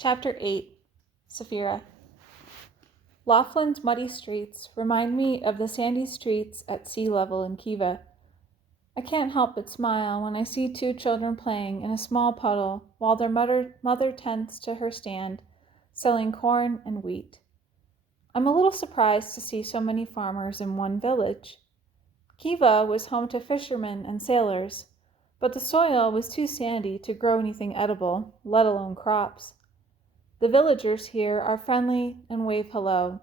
Chapter 8. Saphira. Laughlin's muddy streets remind me of the sandy streets at sea level in Khiva. I can't help but smile when I see two children playing in a small puddle while their mother tends to her stand, selling corn and wheat. I'm a little surprised to see so many farmers in one village. Khiva was home to fishermen and sailors, but the soil was too sandy to grow anything edible, let alone crops. The villagers here are friendly and wave hello.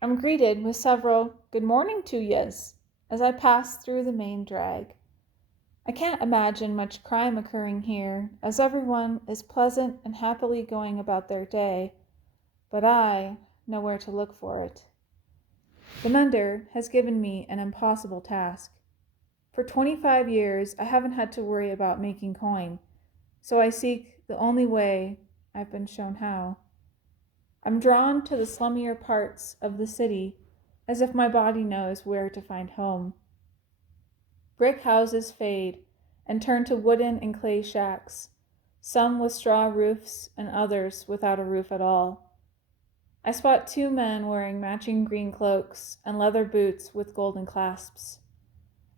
I'm greeted with several "Good morning to yez" as I pass through the main drag. I can't imagine much crime occurring here, as everyone is pleasant and happily going about their day, but I know where to look for it. The mender has given me an impossible task. For 25 years, I haven't had to worry about making coin, so I seek the only way I've been shown how. I'm drawn to the slummier parts of the city, as if my body knows where to find home. Brick houses fade and turn to wooden and clay shacks, some with straw roofs and others without a roof at all. I spot two men wearing matching green cloaks and leather boots with golden clasps.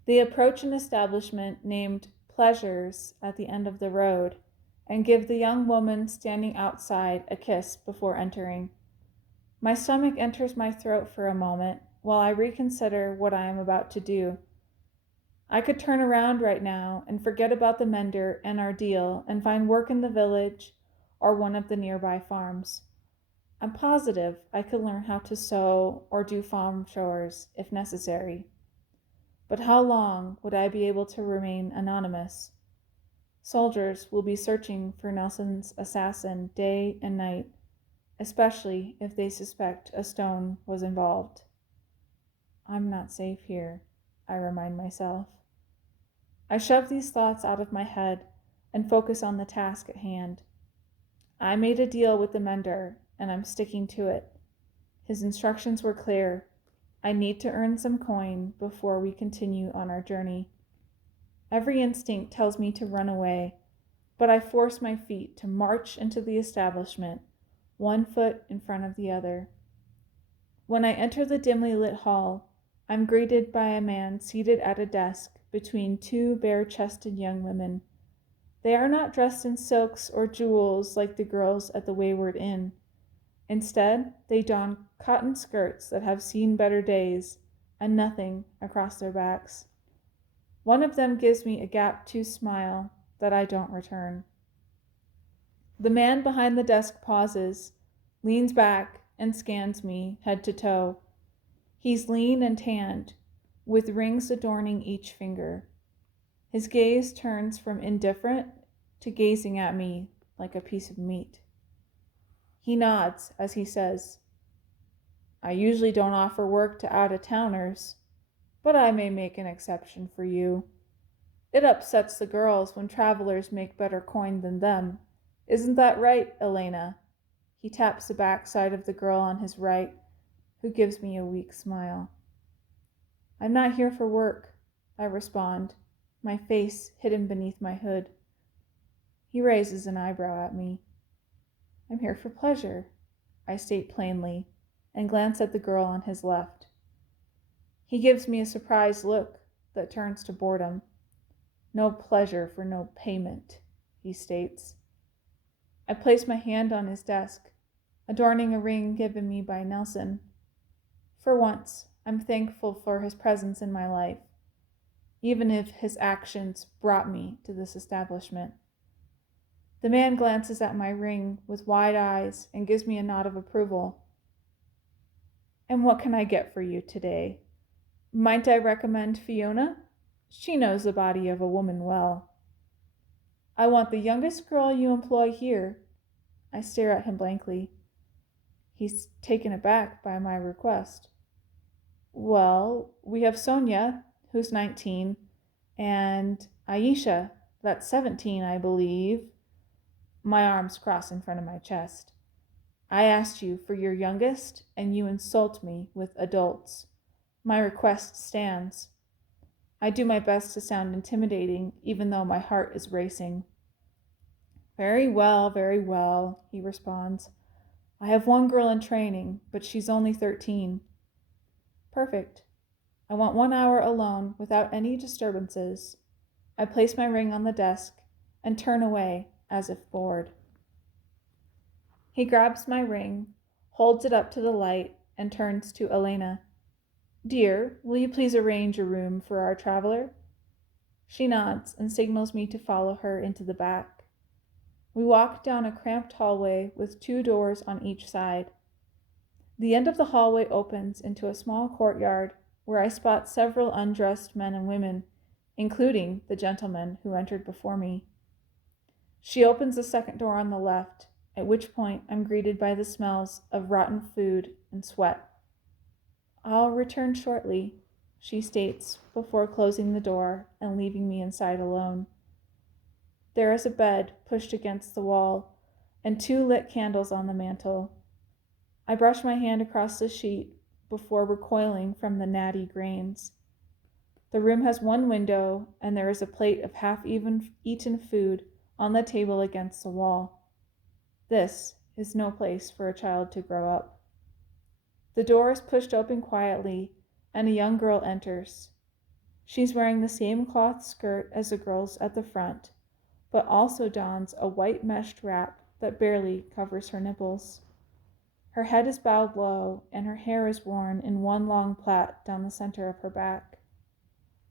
They approach an establishment named Pleasures at the end of the road and give the young woman standing outside a kiss before entering. My stomach enters my throat for a moment while I reconsider what I am about to do. I could turn around right now and forget about the mender and our deal and find work in the village or one of the nearby farms. I'm positive I could learn how to sew or do farm chores if necessary. But how long would I be able to remain anonymous? Soldiers will be searching for Nelson's assassin day and night, especially if they suspect a stone was involved. I'm not safe here, I remind myself. I shove these thoughts out of my head and focus on the task at hand. I made a deal with the mender, and I'm sticking to it. His instructions were clear. I need to earn some coin before we continue on our journey. Every instinct tells me to run away, but I force my feet to march into the establishment, one foot in front of the other. When I enter the dimly lit hall, I'm greeted by a man seated at a desk between two bare-chested young women. They are not dressed in silks or jewels like the girls at the Wayward Inn. Instead, they don cotton skirts that have seen better days and nothing across their backs. One of them gives me a gap-toothed smile that I don't return. The man behind the desk pauses, leans back, and scans me head to toe. He's lean and tanned, with rings adorning each finger. His gaze turns from indifferent to gazing at me like a piece of meat. He nods as he says, "I usually don't offer work to out-of-towners, but I may make an exception for you. It upsets the girls when travelers make better coin than them. Isn't that right, Elena?" He taps the backside of the girl on his right, who gives me a weak smile. "I'm not here for work," I respond, my face hidden beneath my hood. He raises an eyebrow at me. "I'm here for pleasure," I state plainly, and glance at the girl on his left. He gives me a surprised look that turns to boredom. "No pleasure for no payment," he states. I place my hand on his desk, adorning a ring given me by Nelson. For once, I'm thankful for his presence in my life, even if his actions brought me to this establishment. The man glances at my ring with wide eyes and gives me a nod of approval. "And what can I get for you today? Might I recommend Fiona? She knows the body of a woman well." "I want the youngest girl you employ here." I stare at him blankly. He's taken aback by my request. "Well, we have Sonia, who's 19, and Aisha, that's 17, I believe." My arms cross in front of my chest. "I asked you for your youngest, and you insult me with adults. My request stands." I do my best to sound intimidating, even though my heart is racing. Very well, he responds. I have one girl in training, but she's only 13. Perfect. I want 1 hour alone without any disturbances. I place my ring on the desk and turn away as if bored. He grabs my ring, holds it up to the light, and turns to Elena. Dear, will you please arrange a room for our traveler? She nods and signals me to follow her into the back. We walk down a cramped hallway with 2 doors on each side. The end of the hallway opens into a small courtyard where I spot several undressed men and women, including the gentleman who entered before me. She opens the second door on the left, at which point I'm greeted by the smells of rotten food and sweat. I'll return shortly, she states before closing the door and leaving me inside alone. There is a bed pushed against the wall and 2 lit candles on the mantel. I brush my hand across the sheet before recoiling from the natty grains. The room has 1 window, and there is a plate of half-eaten food on the table against the wall. This is no place for a child to grow up. The door is pushed open quietly, and a young girl enters. She's wearing the same cloth skirt as the girls at the front, but also dons a white meshed wrap that barely covers her nipples. Her head is bowed low, and her hair is worn in 1 long plait down the center of her back.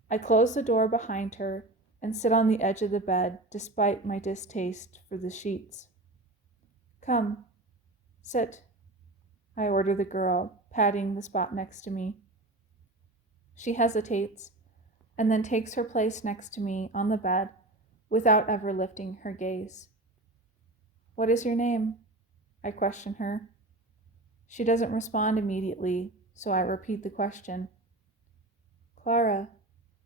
I close the door behind her and sit on the edge of the bed despite my distaste for the sheets. Come, sit, I order the girl, patting the spot next to me. She hesitates, and then takes her place next to me on the bed without ever lifting her gaze. What is your name? I question her. She doesn't respond immediately, so I repeat the question. Clara,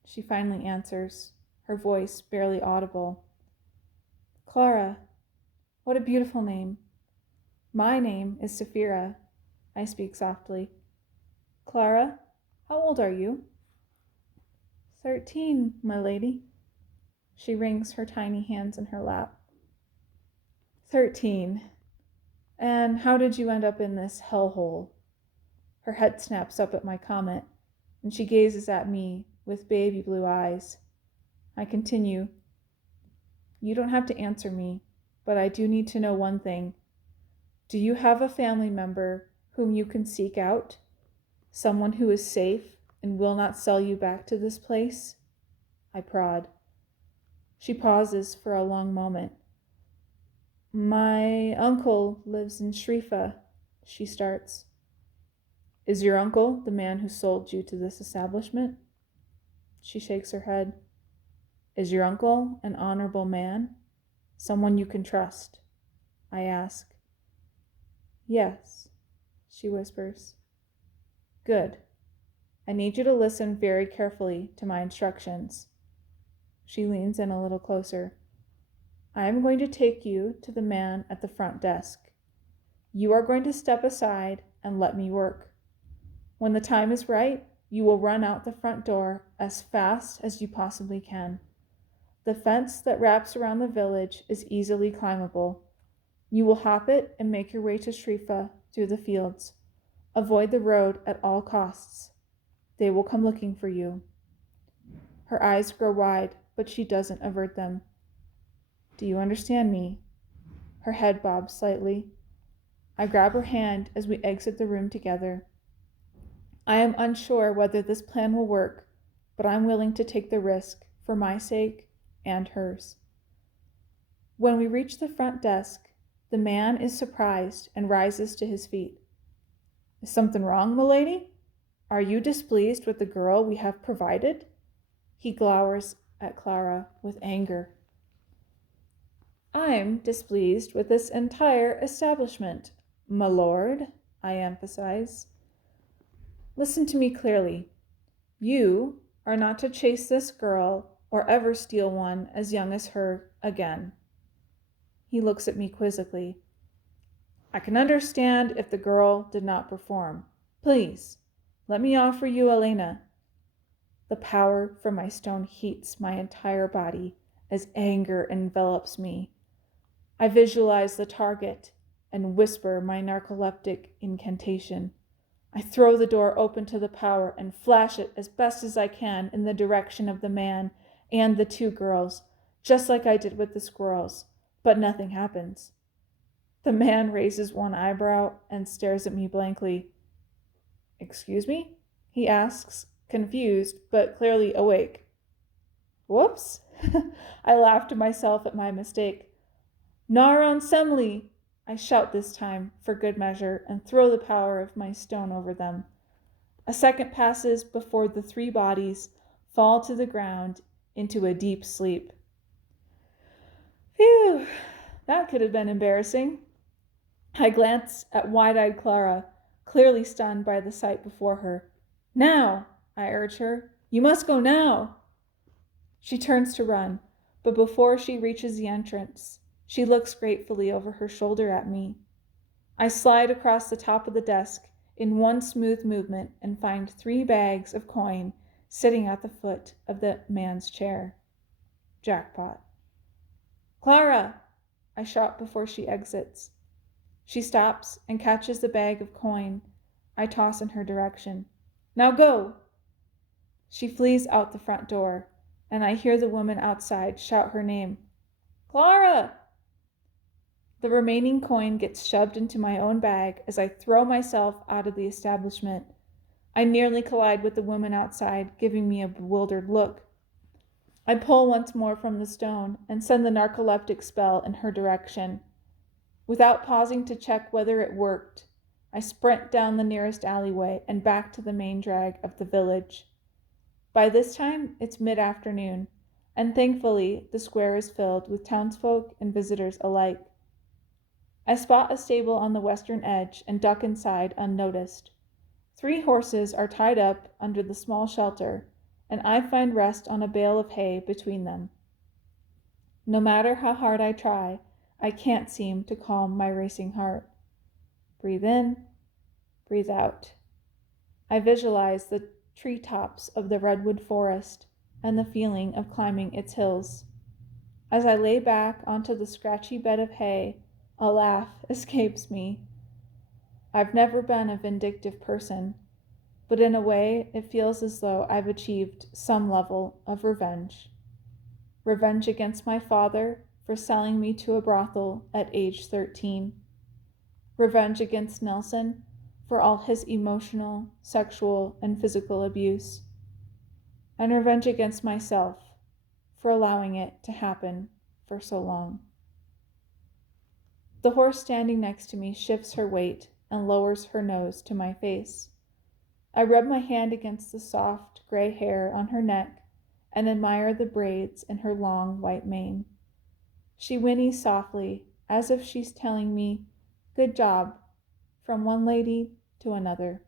she finally answers, her voice barely audible. Clara, what a beautiful name. My name is Saphira, I speak softly. Clara, how old are you? 13, my lady. She wrings her tiny hands in her lap. 13. And how did you end up in this hellhole? Her head snaps up at my comment, and she gazes at me with baby blue eyes. I continue. You don't have to answer me, but I do need to know one thing. Do you have a family member whom you can seek out? Someone who is safe and will not sell you back to this place? I prod. She pauses for a long moment. My uncle lives in Shrifa, she starts. Is your uncle the man who sold you to this establishment? She shakes her head. Is your uncle an honorable man? Someone you can trust? I ask. Yes, she whispers. Good. I need you to listen very carefully to my instructions. She leans in a little closer. I am going to take you to the man at the front desk. You are going to step aside and let me work. When the time is right, you will run out the front door as fast as you possibly can. The fence that wraps around the village is easily climbable. You will hop it and make your way to Shrifa through the fields. Avoid the road at all costs. They will come looking for you. Her eyes grow wide, but she doesn't avert them. Do you understand me? Her head bobs slightly. I grab her hand as we exit the room together. I am unsure whether this plan will work, but I'm willing to take the risk for my sake and hers. When we reach the front desk, the man is surprised and rises to his feet. Is something wrong, milady? Are you displeased with the girl we have provided? He glowers at Clara with anger. I'm displeased with this entire establishment, my lord, I emphasize. Listen to me clearly. You are not to chase this girl or ever steal one as young as her again. He looks at me quizzically. I can understand if the girl did not perform. Please, let me offer you Elena. The power from my stone heats my entire body as anger envelops me. I visualize the target and whisper my narcoleptic incantation. I throw the door open to the power and flash it as best as I can in the direction of the man and the two girls, just like I did with the squirrels, but nothing happens. The man raises one eyebrow and stares at me blankly. "Excuse me?" he asks, confused but clearly awake. "Whoops." I laugh to myself at my mistake. "Naran Semli!" I shout this time, for good measure, and throw the power of my stone over them. A second passes before the three bodies fall to the ground into a deep sleep. Phew, that could have been embarrassing. I glance at wide-eyed Clara, clearly stunned by the sight before her. "Now," I urge her. "You must go now." She turns to run, but before she reaches the entrance, she looks gratefully over her shoulder at me. I slide across the top of the desk in one smooth movement and find 3 bags of coin sitting at the foot of the man's chair. Jackpot. "Clara!" I shout before she exits. She stops and catches the bag of coin I toss in her direction. "Now go!" She flees out the front door, and I hear the woman outside shout her name. "Clara!" The remaining coin gets shoved into my own bag as I throw myself out of the establishment. I nearly collide with the woman outside, giving me a bewildered look. I pull once more from the stone and send the narcoleptic spell in her direction. Without pausing to check whether it worked, I sprint down the nearest alleyway and back to the main drag of the village. By this time, it's mid-afternoon, and thankfully the square is filled with townsfolk and visitors alike. I spot a stable on the western edge and duck inside unnoticed. 3 horses are tied up under the small shelter, and I find rest on a bale of hay between them. No matter how hard I try, I can't seem to calm my racing heart. Breathe in, breathe out. I visualize the treetops of the redwood forest and the feeling of climbing its hills. As I lay back onto the scratchy bed of hay, a laugh escapes me. I've never been a vindictive person, but in a way it feels as though I've achieved some level of revenge. Revenge against my father for selling me to a brothel at age 13. Revenge against Nelson for all his emotional, sexual, and physical abuse. And revenge against myself for allowing it to happen for so long. The horse standing next to me shifts her weight and lowers her nose to my face. I rub my hand against the soft, gray hair on her neck and admire the braids in her long, white mane. She whinnies softly, as if she's telling me, "Good job," from one lady to another.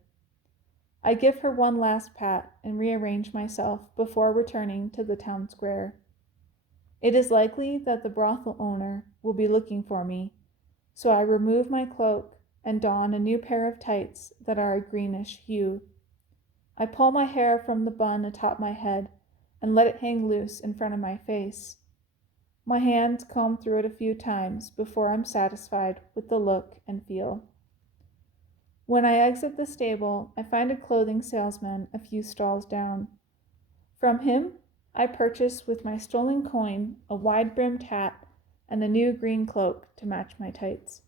I give her one last pat and rearrange myself before returning to the town square. It is likely that the brothel owner will be looking for me, so I remove my cloak and don a new pair of tights that are a greenish hue. I pull my hair from the bun atop my head and let it hang loose in front of my face. My hands comb through it a few times before I'm satisfied with the look and feel. When I exit the stable, I find a clothing salesman a few stalls down. From him, I purchase with my stolen coin a wide-brimmed hat and a new green cloak to match my tights.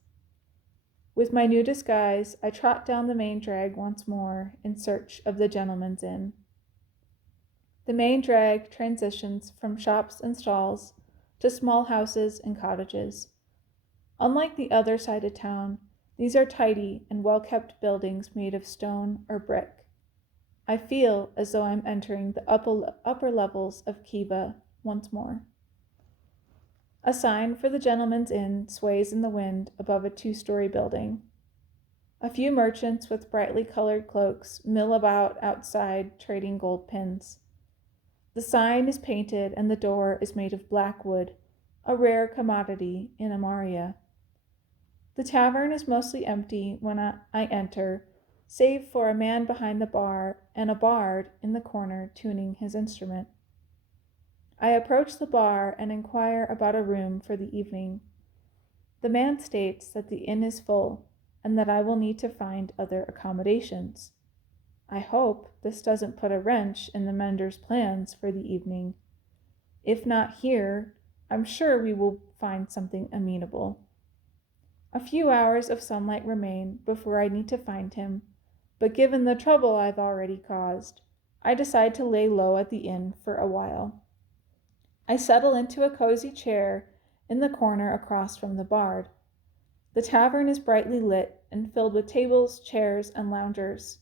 With my new disguise, I trot down the main drag once more in search of the gentleman's inn. The main drag transitions from shops and stalls to small houses and cottages. Unlike the other side of town, these are tidy and well-kept buildings made of stone or brick. I feel as though I'm entering the upper levels of Khiva once more. A sign for the gentleman's inn sways in the wind above a 2-story building. A few merchants with brightly colored cloaks mill about outside trading gold pins. The sign is painted and the door is made of black wood, a rare commodity in Amaria. The tavern is mostly empty when I enter, save for a man behind the bar and a bard in the corner tuning his instrument. I approach the bar and inquire about a room for the evening. The man states that the inn is full and that I will need to find other accommodations. I hope this doesn't put a wrench in the mender's plans for the evening. If not here, I'm sure we will find something amenable. A few hours of sunlight remain before I need to find him, but given the trouble I've already caused, I decide to lay low at the inn for a while. I settle into a cozy chair in the corner across from the bard. The tavern is brightly lit and filled with tables, chairs, and loungers.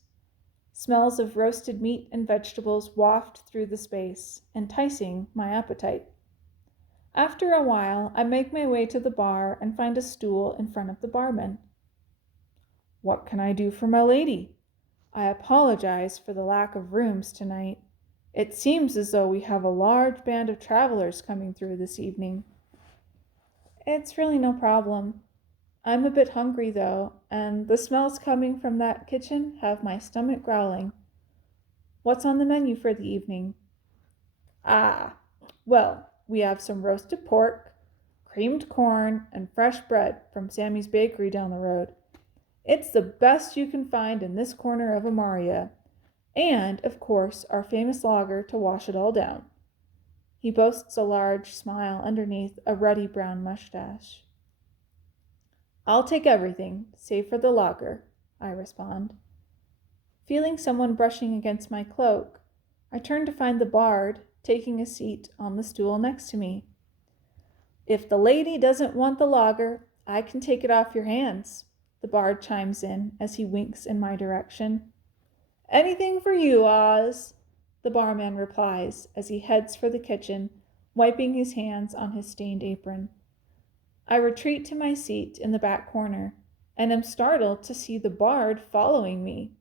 Smells of roasted meat and vegetables waft through the space, enticing my appetite. After a while, I make my way to the bar and find a stool in front of the barman. "What can I do for my lady? I apologize for the lack of rooms tonight. It seems as though we have a large band of travelers coming through this evening." "It's really no problem. I'm a bit hungry, though, and the smells coming from that kitchen have my stomach growling. What's on the menu for the evening?" "Ah, well, we have some roasted pork, creamed corn, and fresh bread from Sammy's bakery down the road. It's the best you can find in this corner of Amaria. And, of course, our famous lager to wash it all down." He boasts a large smile underneath a ruddy brown mustache. "I'll take everything, save for the lager," I respond. Feeling someone brushing against my cloak, I turn to find the bard taking a seat on the stool next to me. "If the lady doesn't want the lager, I can take it off your hands," the bard chimes in as he winks in my direction. "Anything for you, Oz," the barman replies as he heads for the kitchen, wiping his hands on his stained apron. I retreat to my seat in the back corner and am startled to see the bard following me.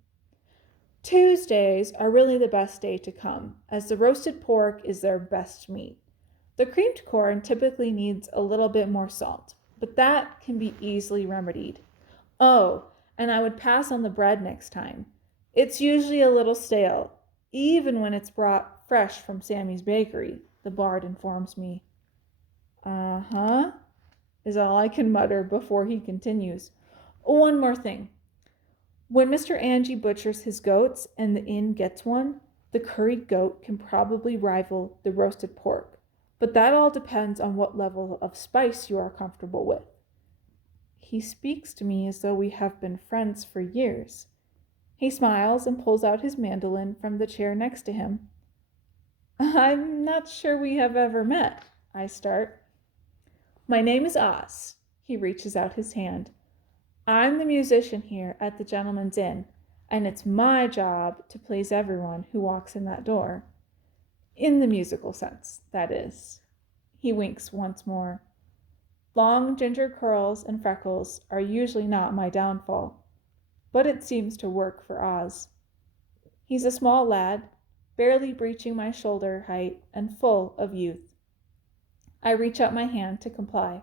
Tuesdays are really the best day to come, as the roasted pork is their best meat. The creamed corn typically needs a little bit more salt, but that can be easily remedied. Oh, and I would pass on the bread next time. It's usually a little stale, even when it's brought fresh from Sammy's bakery, the bard informs me. "Uh-huh," is all I can mutter before he continues. "One more thing. When Mr. Angie butchers his goats and the inn gets one, the curried goat can probably rival the roasted pork, but that all depends on what level of spice you are comfortable with." He speaks to me as though we have been friends for years. He smiles and pulls out his mandolin from the chair next to him. "I'm not sure we have ever met," I start. "My name is Oz." He reaches out his hand. "I'm the musician here at the Gentleman's Inn, and it's my job to please everyone who walks in that door. In the musical sense, that is." He winks once more. Long ginger curls and freckles are usually not my downfall, but it seems to work for Oz. He's a small lad, barely breaching my shoulder height and full of youth. I reach out my hand to comply.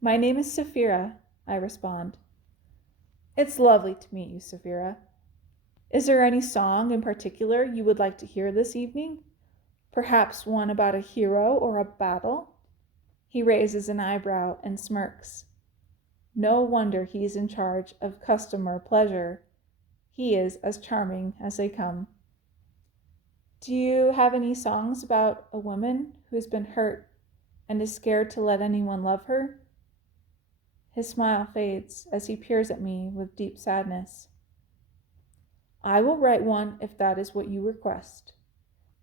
"My name is Saphira," I respond. "It's lovely to meet you, Saphira. Is there any song in particular you would like to hear this evening? Perhaps one about a hero or a battle?" He raises an eyebrow and smirks. No wonder he's in charge of customer pleasure. He is as charming as they come. "Do you have any songs about a woman who's been hurt and is scared to let anyone love her?" His smile fades as he peers at me with deep sadness. "I will write one if that is what you request.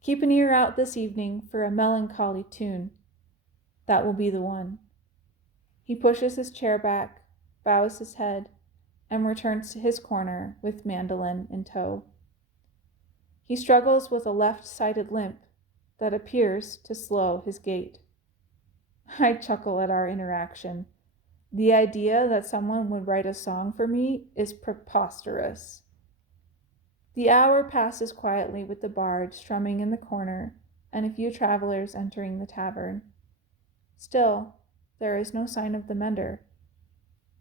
Keep an ear out this evening for a melancholy tune. That will be the one." He pushes his chair back, bows his head, and returns to his corner with mandolin in tow. He struggles with a left-sided limp that appears to slow his gait. I chuckle at our interaction. The idea that someone would write a song for me is preposterous. The hour passes quietly with the bard strumming in the corner and a few travelers entering the tavern. Still, there is no sign of the mender.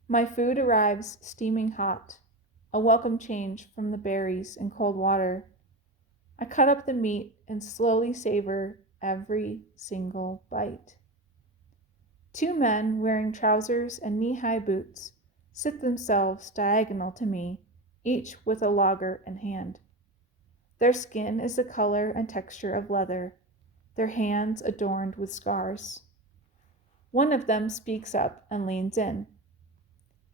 My food arrives steaming hot, a welcome change from the berries and cold water. I cut up the meat and slowly savor every single bite. Two men wearing trousers and knee-high boots sit themselves diagonal to me, each with a lager in hand. Their skin is the color and texture of leather, their hands adorned with scars. One of them speaks up and leans in.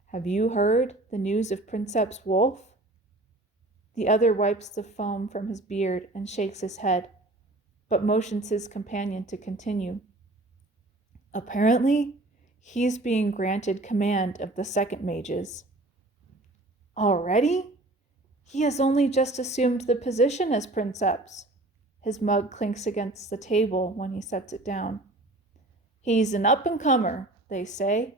"Have you heard the news of Princeps Wolf?" The other wipes the foam from his beard and shakes his head, but motions his companion to continue. "Apparently, he's being granted command of the second mages." "Already? He has only just assumed the position as Princeps." His mug clinks against the table when he sets it down. "He's an up-and-comer, they say.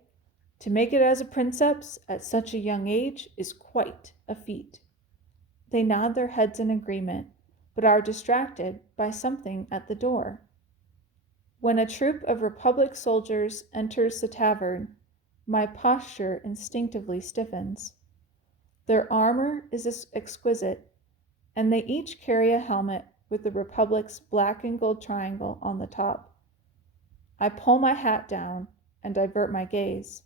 To make it as a Princeps at such a young age is quite a feat." They nod their heads in agreement, but are distracted by something at the door. When a troop of Republic soldiers enters the tavern, my posture instinctively stiffens. Their armor is exquisite, and they each carry a helmet with the Republic's black and gold triangle on the top. I pull my hat down and divert my gaze.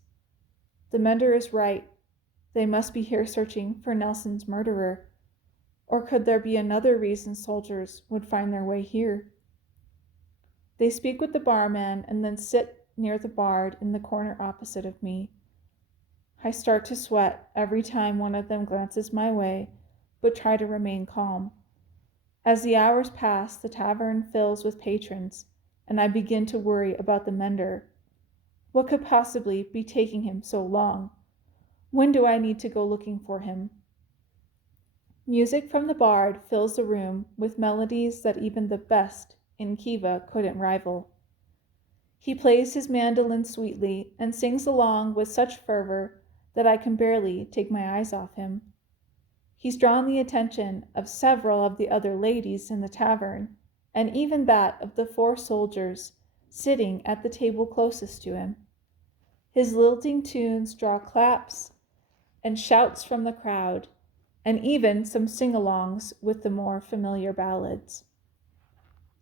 The mender is right. They must be here searching for Nelson's murderer. Or could there be another reason soldiers would find their way here? They speak with the barman and then sit near the bard in the corner opposite of me. I start to sweat every time one of them glances my way, but try to remain calm. As the hours pass, the tavern fills with patrons, and I begin to worry about the mender. What could possibly be taking him so long? When do I need to go looking for him? Music from the bard fills the room with melodies that even the best in Kiva couldn't rival. He plays his mandolin sweetly and sings along with such fervor that I can barely take my eyes off him. He's drawn the attention of several of the other ladies in the tavern, and even that of the 4 soldiers sitting at the table closest to him. His lilting tunes draw claps and shouts from the crowd, and even some sing-alongs with the more familiar ballads.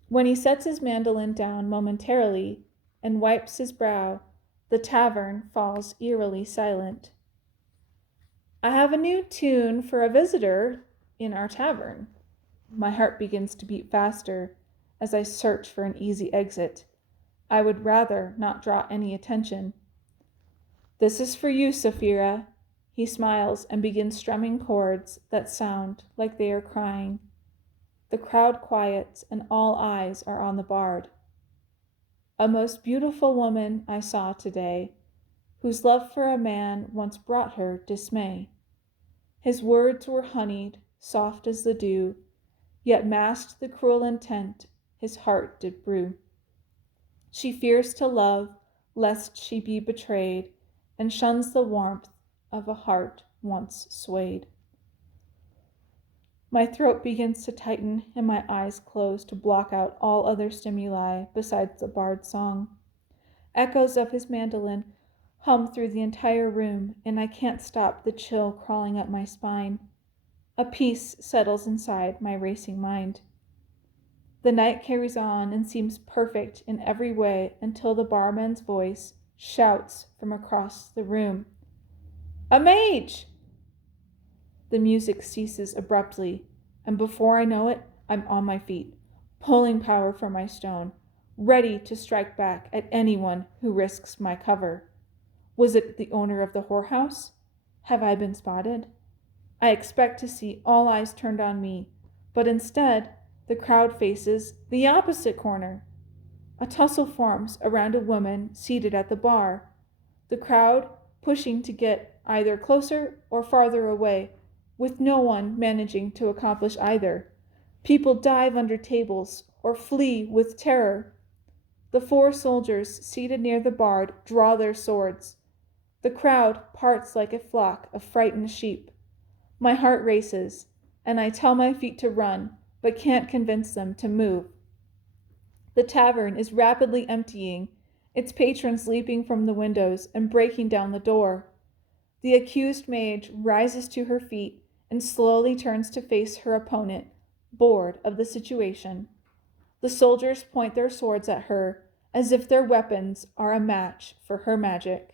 When he sets his mandolin down momentarily and wipes his brow, the tavern falls eerily silent. "I have a new tune for a visitor in our tavern." My heart begins to beat faster as I search for an easy exit. I would rather not draw any attention. "This is for you, Saphira." He smiles and begins strumming chords that sound like they are crying. The crowd quiets and all eyes are on the bard. "A most beautiful woman I saw today, whose love for a man once brought her dismay. His words were honeyed, soft as the dew, yet masked the cruel intent his heart did brew. She fears to love, lest she be betrayed, and shuns the warmth of a heart once swayed." My throat begins to tighten and my eyes close to block out all other stimuli besides the bard's song. Echoes of his mandolin hum through the entire room, and I can't stop the chill crawling up my spine. A peace settles inside my racing mind. The night carries on and seems perfect in every way until the barman's voice shouts from across the room, "A mage!" The music ceases abruptly, and before I know it, I'm on my feet, pulling power from my stone, ready to strike back at anyone who risks my cover. Was it the owner of the whorehouse? Have I been spotted? I expect to see all eyes turned on me, but instead, the crowd faces the opposite corner. A tussle forms around a woman seated at the bar, the crowd pushing to get either closer or farther away, with no one managing to accomplish either. People dive under tables or flee with terror. The 4 soldiers seated near the bard draw their swords. The crowd parts like a flock of frightened sheep. My heart races, and I tell my feet to run, but can't convince them to move. The tavern is rapidly emptying, its patrons leaping from the windows and breaking down the door. The accused mage rises to her feet and slowly turns to face her opponent, bored of the situation. The soldiers point their swords at her, as if their weapons are a match for her magic.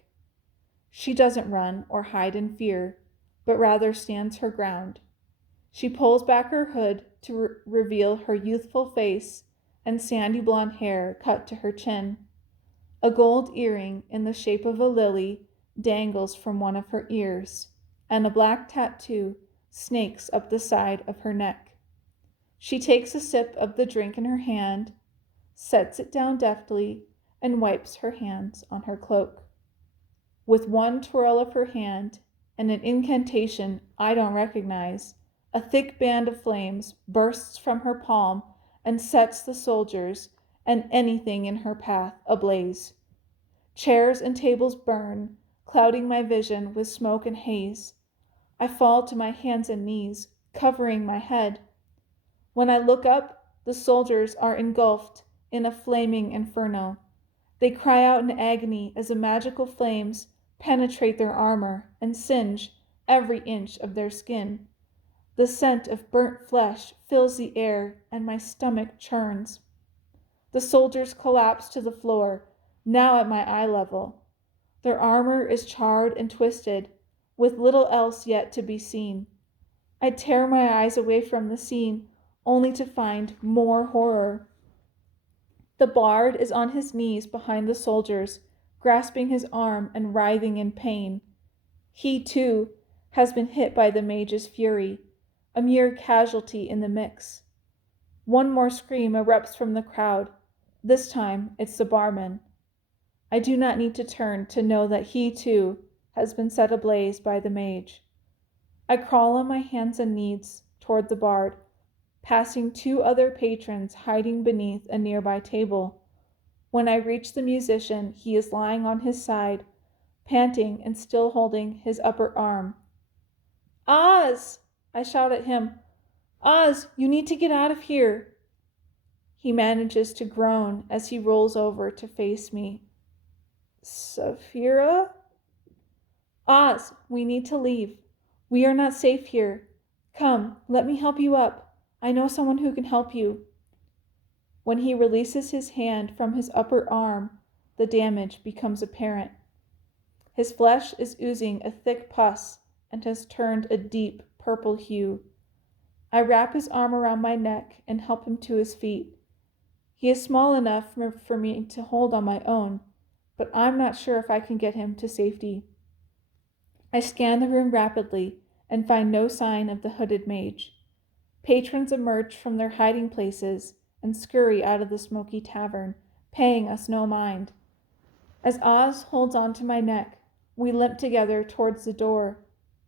She doesn't run or hide in fear, but rather stands her ground. She pulls back her hood to reveal her youthful face and sandy blonde hair cut to her chin. A gold earring in the shape of a lily dangles from one of her ears, and a black tattoo snakes up the side of her neck. She takes a sip of the drink in her hand, sets it down deftly, and wipes her hands on her cloak. With one twirl of her hand and an incantation I don't recognize, a thick band of flames bursts from her palm and sets the soldiers and anything in her path ablaze. Chairs and tables burn, clouding my vision with smoke and haze. I fall to my hands and knees, covering my head. When I look up, the soldiers are engulfed in a flaming inferno. They cry out in agony as the magical flames penetrate their armor and singe every inch of their skin. The scent of burnt flesh fills the air, and my stomach churns. The soldiers collapse to the floor, now at my eye level. Their armor is charred and twisted, with little else yet to be seen. I tear my eyes away from the scene, only to find more horror. The bard is on his knees behind the soldiers, grasping his arm and writhing in pain. He, too, has been hit by the mage's fury, a mere casualty in the mix. One more scream erupts from the crowd. This time, it's the barman. I do not need to turn to know that he, too, has been set ablaze by the mage. I crawl on my hands and knees toward the bard, passing two other patrons hiding beneath a nearby table. When I reach the musician, he is lying on his side, panting and still holding his upper arm. "Oz!" I shout at him. "Oz, you need to get out of here." He manages to groan as he rolls over to face me. "Saphira?" "Oz, we need to leave. We are not safe here. Come, let me help you up. I know someone who can help you." When he releases his hand from his upper arm, the damage becomes apparent. His flesh is oozing a thick pus and has turned a deep purple hue. I wrap his arm around my neck and help him to his feet. He is small enough for me to hold on my own, but I'm not sure if I can get him to safety. I scan the room rapidly and find no sign of the hooded mage. Patrons emerge from their hiding places and scurry out of the smoky tavern, paying us no mind. As Oz holds onto my neck, we limp together towards the door.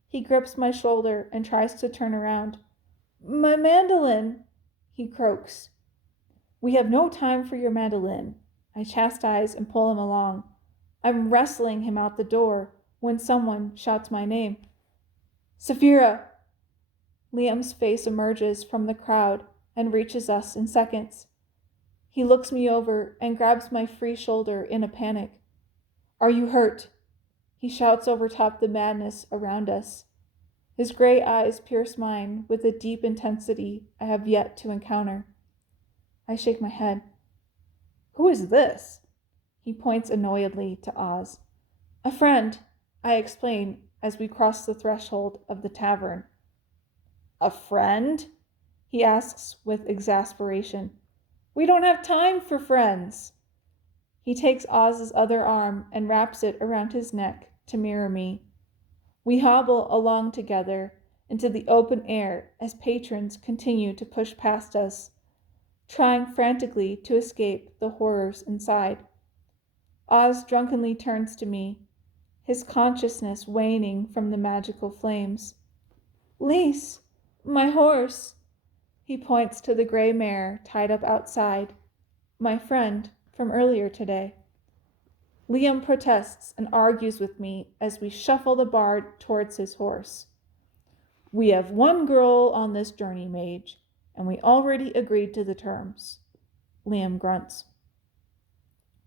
He grips my shoulder and tries to turn around. "My mandolin," he croaks. "We have no time for your mandolin." I chastise and pull him along. I'm wrestling him out the door when someone shouts my name. "Saphira!" Liam's face emerges from the crowd and reaches us in seconds. He looks me over and grabs my free shoulder in a panic. "Are you hurt?" He shouts over top the madness around us. His gray eyes pierce mine with a deep intensity I have yet to encounter. I shake my head. "Who is this?" He points annoyedly to Oz. "A friend," I explain as we cross the threshold of the tavern. "A friend?" he asks with exasperation. "We don't have time for friends." He takes Oz's other arm and wraps it around his neck to mirror me. We hobble along together into the open air as patrons continue to push past us, trying frantically to escape the horrors inside. Oz drunkenly turns to me, his consciousness waning from the magical flames. "Lise, my horse." He points to the gray mare tied up outside, my friend from earlier today. Liam protests and argues with me as we shuffle the bard towards his horse. "We have one girl on this journey, mage, and we already agreed to the terms," Liam grunts.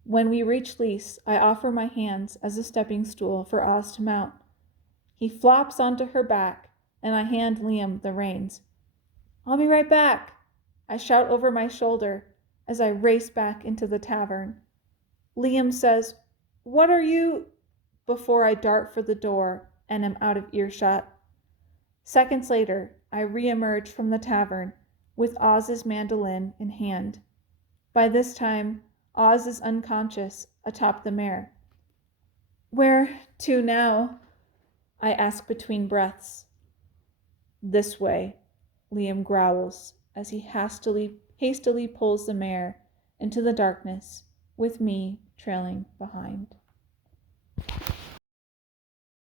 When we reach Lise, I offer my hands as a stepping stool for Oz to mount. He flops onto her back, and I hand Liam the reins. "I'll be right back," I shout over my shoulder as I race back into the tavern. Liam says, "What are you?" before I dart for the door and am out of earshot. Seconds later, I re-emerge from the tavern with Oz's mandolin in hand. By this time, Oz is unconscious atop the mare. "Where to now?" I ask between breaths. "This way," Liam growls as he hastily pulls the mare into the darkness, with me trailing behind.